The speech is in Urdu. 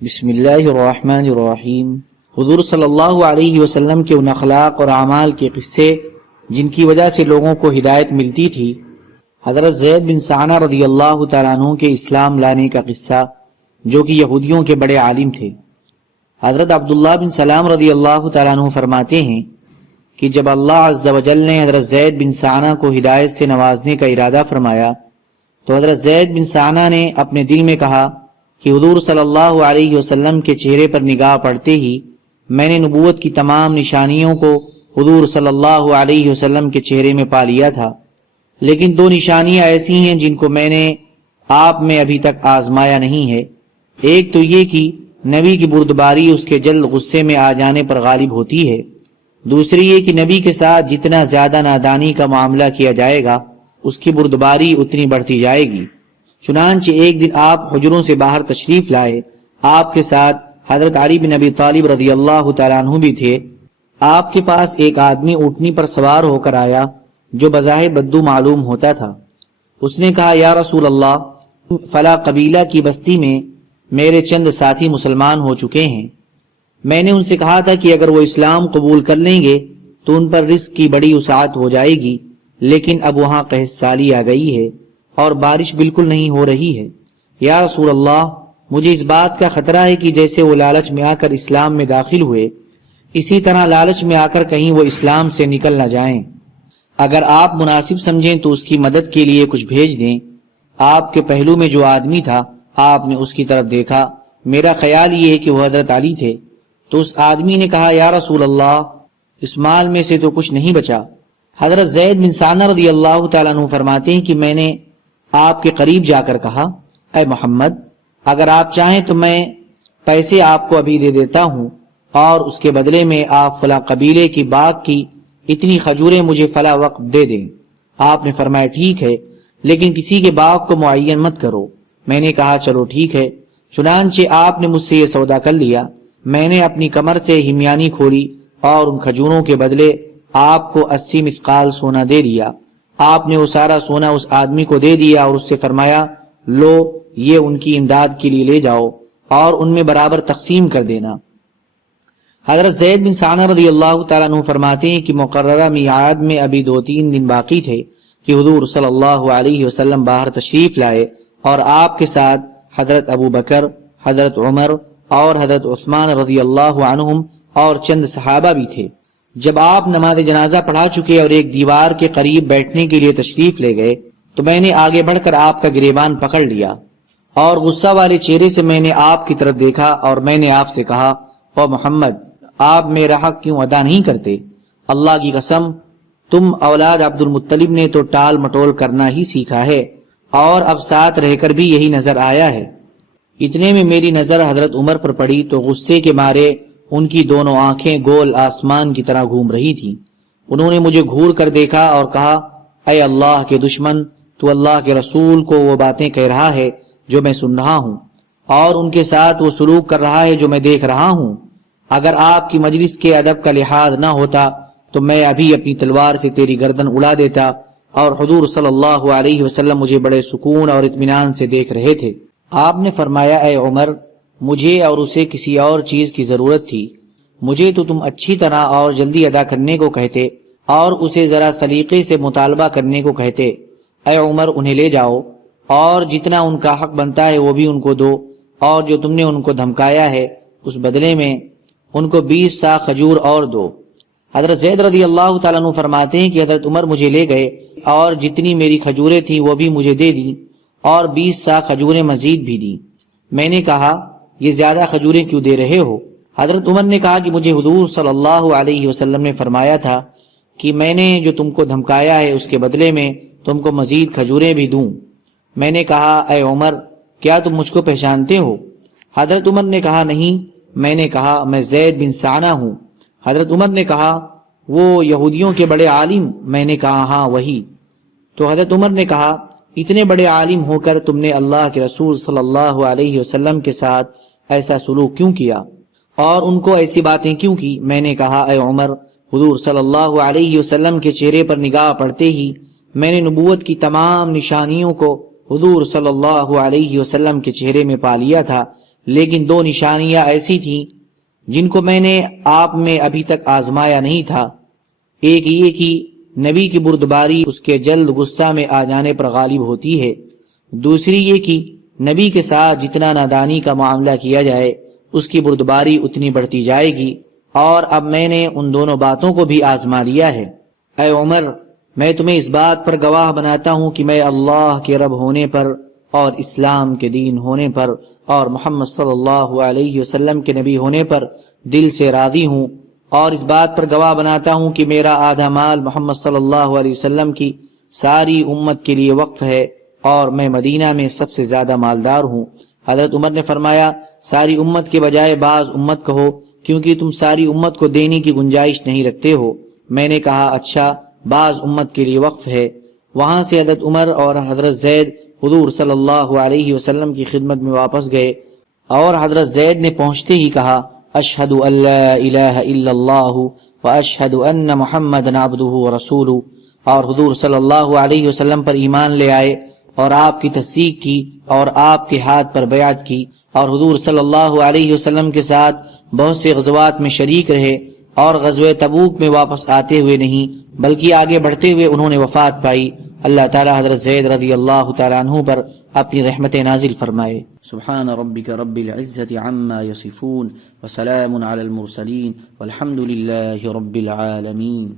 بسم اللہ الرحمن الرحیم۔ حضور صلی اللہ علیہ وسلم کے ان اخلاق اور اعمال کے قصے جن کی وجہ سے لوگوں کو ہدایت ملتی تھی۔ حضرت زید بن ثانہ رضی اللہ تعالیٰ عنہ کے اسلام لانے کا قصہ، جو کہ یہودیوں کے بڑے عالم تھے۔ حضرت عبداللہ بن سلام رضی اللہ تعالیٰ عنہ فرماتے ہیں کہ جب اللہ عز و جل نے حضرت زید بن ثانہ کو ہدایت سے نوازنے کا ارادہ فرمایا تو حضرت زید بن ثانہ نے اپنے دل میں کہا کہ حضور صلی اللہ علیہ وسلم کے چہرے پر نگاہ پڑتے ہی میں نے نبوت کی تمام نشانیوں کو حضور صلی اللہ علیہ وسلم کے چہرے میں پا لیا تھا، لیکن دو نشانیاں ایسی ہیں جن کو میں نے آپ میں ابھی تک آزمایا نہیں ہے۔ ایک تو یہ کہ نبی کی بردباری اس کے جلد غصے میں آ جانے پر غالب ہوتی ہے، دوسری یہ کہ نبی کے ساتھ جتنا زیادہ نادانی کا معاملہ کیا جائے گا اس کی بردباری اتنی بڑھتی جائے گی۔ چنانچہ ایک دن آپ حجروں سے باہر تشریف لائے، آپ کے ساتھ حضرت علی بن ابی طالب رضی اللہ تعالیٰ عنہ بھی تھے۔ آپ کے پاس ایک آدمی اونٹنی پر سوار ہو کر آیا جو بظاہر بدو معلوم ہوتا تھا۔ اس نے کہا، یا رسول اللہ، فلاں قبیلہ کی بستی میں میرے چند ساتھی مسلمان ہو چکے ہیں۔ میں نے ان سے کہا تھا کہ اگر وہ اسلام قبول کر لیں گے تو ان پر رزق کی بڑی وسعت ہو جائے گی، لیکن اب وہاں قحط سالی آ گئی ہے اور بارش بالکل نہیں ہو رہی ہے۔ یا رسول اللہ، مجھے اس بات کا خطرہ ہے کہ جیسے وہ لالچ میں آ کر اسلام میں داخل ہوئے، اسی طرح لالچ میں آ کر کہیں وہ اسلام سے نکل نہ جائیں۔ اگر آپ مناسب سمجھیں تو اس کی مدد کے لیے کچھ بھیج دیں۔ آپ کے پہلو میں جو آدمی تھا، آپ نے اس کی طرف دیکھا، میرا خیال یہ ہے کہ وہ حضرت علی تھے۔ تو اس آدمی نے کہا، یا رسول اللہ، اس مال میں سے تو کچھ نہیں بچا۔ حضرت زید بن ثانہ رضی اللہ تعالیٰ عنہ فرماتے ہیں کہ میں نے آپ کے قریب جا کر کہا، اے محمد، اگر آپ چاہیں تو میں پیسے آپ کو ابھی دے دیتا ہوں اور اس کے بدلے میں آپ فلاں قبیلے کی باغ کی اتنی کھجوریں مجھے فلاں وقت دے دیں۔ آپ نے فرمایا، ٹھیک ہے، لیکن کسی کے باغ کو معین مت کرو۔ میں نے کہا، چلو ٹھیک ہے۔ چنانچہ آپ نے مجھ سے یہ سودا کر لیا۔ میں نے اپنی کمر سے ہمیانی کھولی اور ان کھجوروں کے بدلے آپ کو 80 مثقال سونا دے دیا۔ آپ نے وہ سارا سونا اس آدمی کو دے دیا اور اس سے فرمایا، لو، یہ ان کی امداد کے لیے لے جاؤ اور ان میں برابر تقسیم کر دینا۔ حضرت زید بن ثانہ رضی اللہ تعالیٰ عنہ فرماتے ہیں کہ مقررہ میعاد میں ابھی 2-3 دن باقی تھے کہ حضور صلی اللہ علیہ وسلم باہر تشریف لائے اور آپ کے ساتھ حضرت ابو بکر، حضرت عمر اور حضرت عثمان رضی اللہ عنہم اور چند صحابہ بھی تھے۔ جب آپ نماز جنازہ پڑھا چکے اور ایک دیوار کے قریب بیٹھنے کے لیے تشریف لے گئے تو میں نے آگے بڑھ کر آپ کا گریبان پکڑ لیا اور غصہ والے چہرے سے میں نے آپ کی طرف دیکھا اور میں نے آپ سے کہا، او محمد، آپ میرا حق کیوں ادا نہیں کرتے؟ اللہ کی قسم، تم اولاد عبد المطلب نے تو ٹال مٹول کرنا ہی سیکھا ہے اور اب ساتھ رہ کر بھی یہی نظر آیا ہے۔ اتنے میں میری نظر حضرت عمر پر پڑی تو غصے کے مارے ان کی دونوں آنکھیں گول آسمان کی طرح گھوم رہی تھیں۔ انہوں نے مجھے گھور کر دیکھا اور کہا، اے اللہ کے دشمن، تو اللہ کے رسول کو وہ باتیں کہہ رہا ہے جو میں سن رہا ہوں اور ان کے ساتھ وہ سلوک کر رہا ہے جو میں دیکھ رہا ہوں۔ اگر آپ کی مجلس کے ادب کا لحاظ نہ ہوتا تو میں ابھی اپنی تلوار سے تیری گردن اڑا دیتا، اور حضور صلی اللہ علیہ وسلم مجھے بڑے سکون اور اطمینان سے دیکھ رہے تھے۔ آپ نے فرمایا، اے عمر، مجھے اور اسے کسی اور چیز کی ضرورت تھی۔ مجھے تو تم اچھی طرح اور جلدی ادا کرنے کو کہتے اور اسے ذرا سلیقے سے مطالبہ کرنے کو کہتے۔ اے عمر، انہیں لے جاؤ اور جتنا ان کا حق بنتا ہے وہ بھی ان کو دو، اور جو تم نے ان کو دھمکایا ہے اس بدلے میں ان کو 20 سا کھجور اور دو۔ حضرت زید رضی اللہ تعالیٰ عنہ فرماتے ہیں کہ حضرت عمر مجھے لے گئے اور جتنی میری کھجوریں تھیں وہ بھی مجھے دے دیں اور 20 سا کھجوریں مزید بھی دیں۔ میں نے کہا، یہ زیادہ کھجوریں کیوں دے رہے ہو؟ حضرت عمر نے کہا کہ مجھے حضور صلی اللہ علیہ وسلم نے فرمایا تھا کہ میں نے جو تم کو دھمکایا ہے اس کے بدلے میں تم کو مزید کھجوریں بھی دوں۔ میں نے کہا، اے عمر، کیا تم مجھ کو پہچانتے ہو؟ حضرت عمر نے کہا، نہیں۔ میں نے کہا، میں زید بن ثانہ ہوں۔ حضرت عمر نے کہا، وہ یہودیوں کے بڑے عالم؟ میں نے کہا، ہاں وہی۔ تو حضرت عمر نے کہا، اتنے بڑے عالم ہو کر تم نے اللہ کے رسول صلی اللہ علیہ وسلم کے ساتھ ایسا سلوک کیوں کیا اور ان کو ایسی باتیں کیوں کی؟ میں نے کہا، اے عمر، حضور صلی اللہ علیہ وسلم کے چہرے پر نگاہ پڑتے ہی میں نے نبوت کی تمام نشانیوں کو حضور صلی اللہ علیہ وسلم کے چہرے میں پا لیا تھا، لیکن دو نشانیاں ایسی تھیں جن کو میں نے آپ میں ابھی تک آزمایا نہیں تھا۔ ایک یہ کہ نبی کی بردباری اس کے جلد غصہ میں آ جانے پر غالب ہوتی ہے، دوسری یہ کہ نبی کے ساتھ جتنا نادانی کا معاملہ کیا جائے اس کی بردباری اتنی بڑھتی جائے گی، اور اب میں نے ان دونوں باتوں کو بھی آزما لیا ہے۔ اے عمر، میں تمہیں اس بات پر گواہ بناتا ہوں کہ میں اللہ کے رب ہونے پر اور اسلام کے دین ہونے پر اور محمد صلی اللہ علیہ وسلم کے نبی ہونے پر دل سے راضی ہوں، اور اس بات پر گواہ بناتا ہوں کہ میرا آدھا مال محمد صلی اللہ علیہ وسلم کی ساری امت کے لیے وقف ہے، اور میں مدینہ میں سب سے زیادہ مالدار ہوں۔ حضرت عمر نے فرمایا، ساری امت کے بجائے بعض امت کہو، کیونکہ تم ساری امت کو دینے کی گنجائش نہیں رکھتے ہو۔ میں نے کہا، اچھا، بعض امت کے لیے وقف ہے۔ وہاں سے حضرت عمر اور حضرت زید حضور صلی اللہ علیہ وسلم کی خدمت میں واپس گئے، اور حضرت زید نے پہنچتے ہی کہا، اشہد ان لا الہ الا اللہ واشہد ان محمدا عبدہ ورسولہ، اور حضور صلی اللہ علیہ وسلم پر ایمان لے آئے اور آپ کی تصدیق کی اور آپ کے ہاتھ پر بیعت کی، اور حضور صلی اللہ علیہ وسلم کے ساتھ بہت سے غزوات میں شریک رہے، اور غزوہ تبوک میں واپس آتے ہوئے نہیں بلکہ آگے بڑھتے ہوئے انہوں نے وفات پائی۔ اللہ تعالی حضرت زید رضی اللہ تعالی عنہ پر اپنی رحمت نازل فرمائے۔ سبحان ربک رب العزت عما یصفون وسلام علی المرسلین والحمد للہ رب العالمین۔